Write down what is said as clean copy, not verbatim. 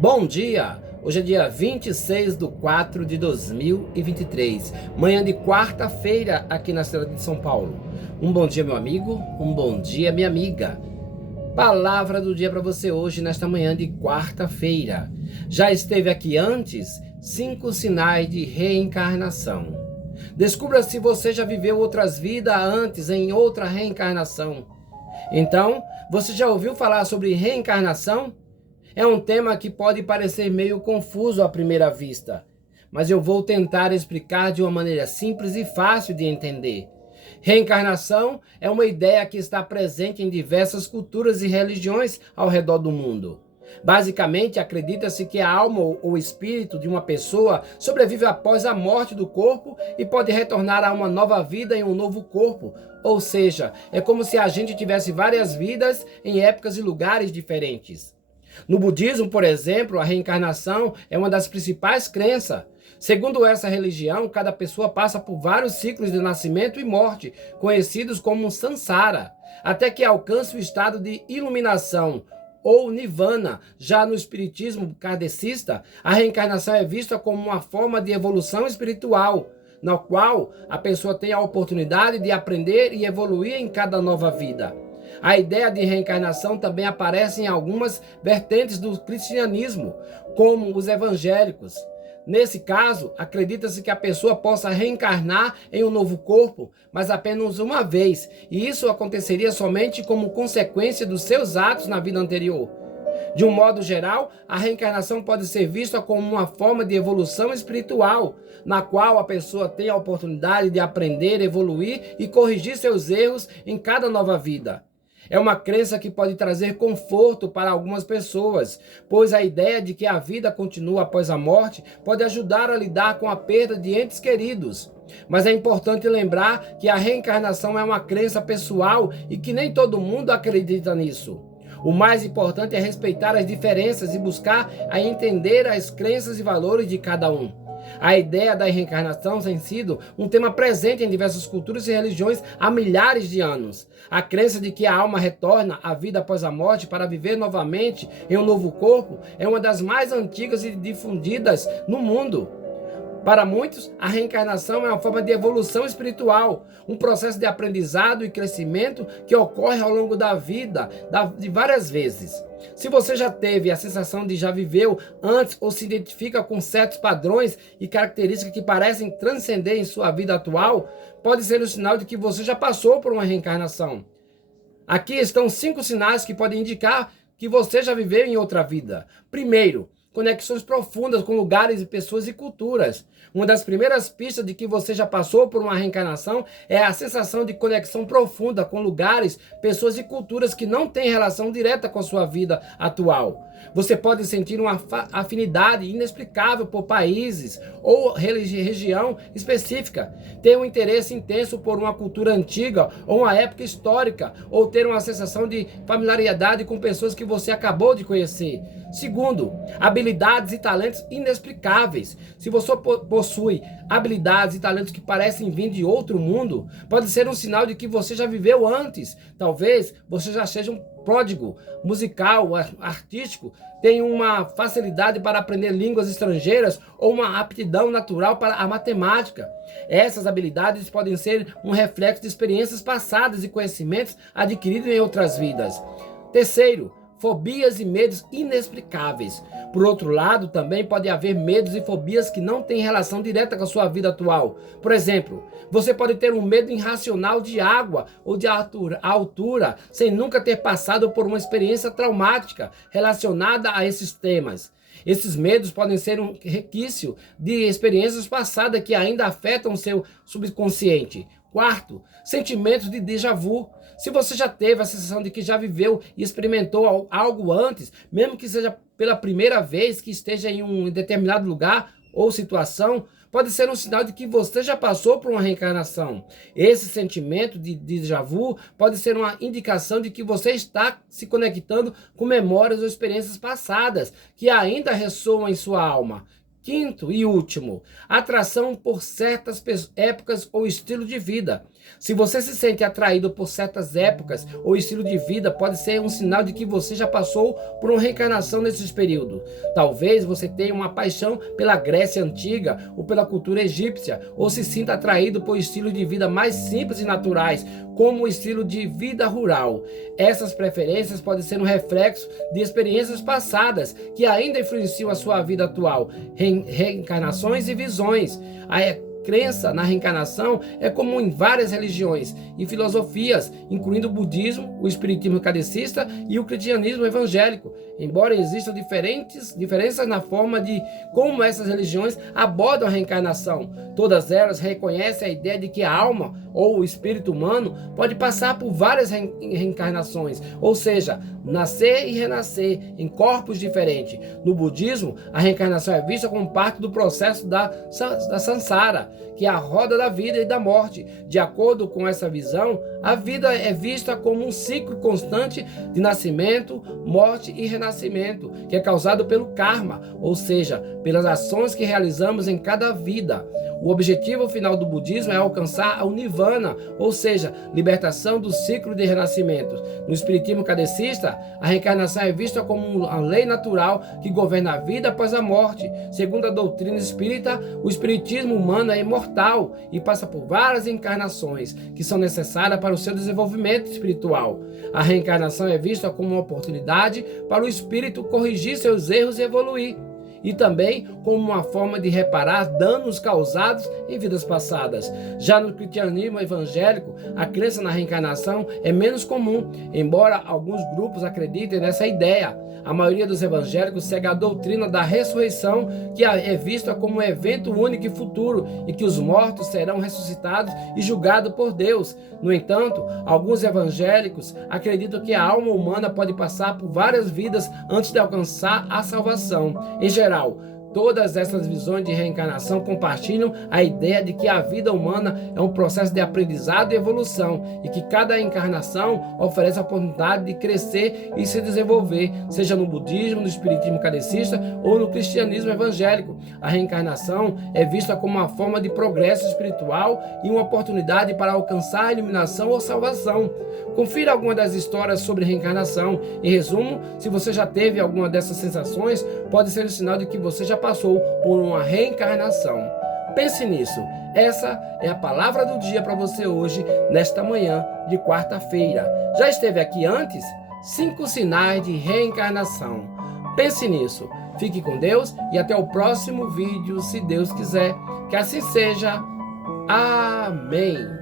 Bom dia! Hoje é dia 26/4 de 2023, manhã de quarta-feira aqui na cidade de São Paulo. Um bom dia, meu amigo, um bom dia, minha amiga. Palavra do dia para você hoje, nesta manhã de quarta-feira. Já esteve aqui antes? 5 sinais de reencarnação. Descubra se você já viveu outras vidas antes em outra reencarnação. Então, você já ouviu falar sobre reencarnação? É um tema que pode parecer meio confuso à primeira vista, mas eu vou tentar explicar de uma maneira simples e fácil de entender. Reencarnação é uma ideia que está presente em diversas culturas e religiões ao redor do mundo. Basicamente, acredita-se que a alma ou espírito de uma pessoa sobrevive após a morte do corpo e pode retornar a uma nova vida em um novo corpo. Ou seja, é como se a gente tivesse várias vidas em épocas e lugares diferentes. No budismo, por exemplo, a reencarnação é uma das principais crenças. Segundo essa religião, cada pessoa passa por vários ciclos de nascimento e morte, conhecidos como samsara, até que alcance o estado de iluminação, ou nirvana. Já no espiritismo kardecista, a reencarnação é vista como uma forma de evolução espiritual, na qual a pessoa tem a oportunidade de aprender e evoluir em cada nova vida. A ideia de reencarnação também aparece em algumas vertentes do cristianismo, como os evangélicos. Nesse caso, acredita-se que a pessoa possa reencarnar em um novo corpo, mas apenas uma vez, e isso aconteceria somente como consequência dos seus atos na vida anterior. De um modo geral, a reencarnação pode ser vista como uma forma de evolução espiritual, na qual a pessoa tem a oportunidade de aprender, evoluir e corrigir seus erros em cada nova vida. É uma crença que pode trazer conforto para algumas pessoas, pois a ideia de que a vida continua após a morte pode ajudar a lidar com a perda de entes queridos. Mas é importante lembrar que a reencarnação é uma crença pessoal e que nem todo mundo acredita nisso. O mais importante é respeitar as diferenças e buscar a entender as crenças e valores de cada um. A ideia da reencarnação tem sido um tema presente em diversas culturas e religiões há milhares de anos. A crença de que a alma retorna à vida após a morte para viver novamente em um novo corpo é uma das mais antigas e difundidas no mundo. Para muitos, a reencarnação é uma forma de evolução espiritual, um processo de aprendizado e crescimento que ocorre ao longo da vida, de várias vezes. Se você já teve a sensação de já viveu antes ou se identifica com certos padrões e características que parecem transcender em sua vida atual, pode ser um sinal de que você já passou por uma reencarnação. Aqui estão 5 sinais que podem indicar que você já viveu em outra vida. Primeiro, conexões profundas com lugares, pessoas e culturas. Uma das primeiras pistas de que você já passou por uma reencarnação é a sensação de conexão profunda com lugares, pessoas e culturas que não têm relação direta com a sua vida atual. Você pode sentir uma afinidade inexplicável por países ou região específica, ter um interesse intenso por uma cultura antiga ou uma época histórica, ou ter uma sensação de familiaridade com pessoas que você acabou de conhecer. Segundo, habilidades e talentos inexplicáveis. Se você possui habilidades e talentos que parecem vir de outro mundo, pode ser um sinal de que você já viveu antes. Talvez você já seja um pródigo musical, artístico, tenha uma facilidade para aprender línguas estrangeiras ou uma aptidão natural para a matemática. Essas habilidades podem ser um reflexo de experiências passadas e conhecimentos adquiridos em outras vidas. Terceiro, fobias e medos inexplicáveis. Por outro lado, também pode haver medos e fobias que não têm relação direta com a sua vida atual. Por exemplo, você pode ter um medo irracional de água ou de altura, sem nunca ter passado por uma experiência traumática relacionada a esses temas. Esses medos podem ser um resquício de experiências passadas que ainda afetam seu subconsciente. Quarto, sentimentos de déjà vu. Se você já teve a sensação de que já viveu e experimentou algo antes, mesmo que seja pela primeira vez que esteja em um determinado lugar ou situação, pode ser um sinal de que você já passou por uma reencarnação. Esse sentimento de déjà vu pode ser uma indicação de que você está se conectando com memórias ou experiências passadas que ainda ressoam em sua alma. Quinto e último, atração por certas épocas ou estilo de vida. Se você se sente atraído por certas épocas ou estilo de vida, pode ser um sinal de que você já passou por uma reencarnação nesses períodos. Talvez você tenha uma paixão pela Grécia Antiga ou pela cultura egípcia, ou se sinta atraído por estilos de vida mais simples e naturais, como o estilo de vida rural. Essas preferências podem ser um reflexo de experiências passadas que ainda influenciam a sua vida atual, reencarnações e visões. A crença na reencarnação é comum em várias religiões e filosofias, incluindo o budismo, o espiritismo kardecista e o cristianismo evangélico. Embora existam diferenças na forma de como essas religiões abordam a reencarnação, todas elas reconhecem a ideia de que a alma ou o espírito humano pode passar por várias reencarnações, ou seja, nascer e renascer em corpos diferentes. No budismo, a reencarnação é vista como parte do processo da samsara, que é a roda da vida e da morte. De acordo com essa visão, a vida é vista como um ciclo constante de nascimento, morte e renascimento, que é causado pelo karma, ou seja, pelas ações que realizamos em cada vida. O objetivo final do budismo é alcançar o nirvana, ou seja, libertação do ciclo de renascimentos. No espiritismo kardecista, a reencarnação é vista como uma lei natural que governa a vida após a morte. Segundo a doutrina espírita, o espiritismo humano é imortal e passa por várias encarnações que são necessárias para o seu desenvolvimento espiritual. A reencarnação é vista como uma oportunidade para o espírito corrigir seus erros e evoluir, e também como uma forma de reparar danos causados em vidas passadas. Já no cristianismo evangélico, a crença na reencarnação é menos comum, embora alguns grupos acreditem nessa ideia. A maioria dos evangélicos segue a doutrina da ressurreição, que é vista como um evento único e futuro, em que os mortos serão ressuscitados e julgados por Deus. No entanto, alguns evangélicos acreditam que a alma humana pode passar por várias vidas antes de alcançar a salvação. Em geral, todas essas visões de reencarnação compartilham a ideia de que a vida humana é um processo de aprendizado e evolução, e que cada encarnação oferece a oportunidade de crescer e se desenvolver, seja no budismo, no espiritismo kardecista ou no cristianismo evangélico. A reencarnação é vista como uma forma de progresso espiritual e uma oportunidade para alcançar a iluminação ou salvação. Confira alguma das histórias sobre reencarnação. Em resumo, se você já teve alguma dessas sensações, pode ser um sinal de que você já passou por uma reencarnação. Pense nisso. Essa é a palavra do dia para você hoje, nesta manhã de quarta-feira. Já esteve aqui antes? 5 sinais de reencarnação. Pense nisso. Fique com Deus e até o próximo vídeo, se Deus quiser. Que assim seja. Amém.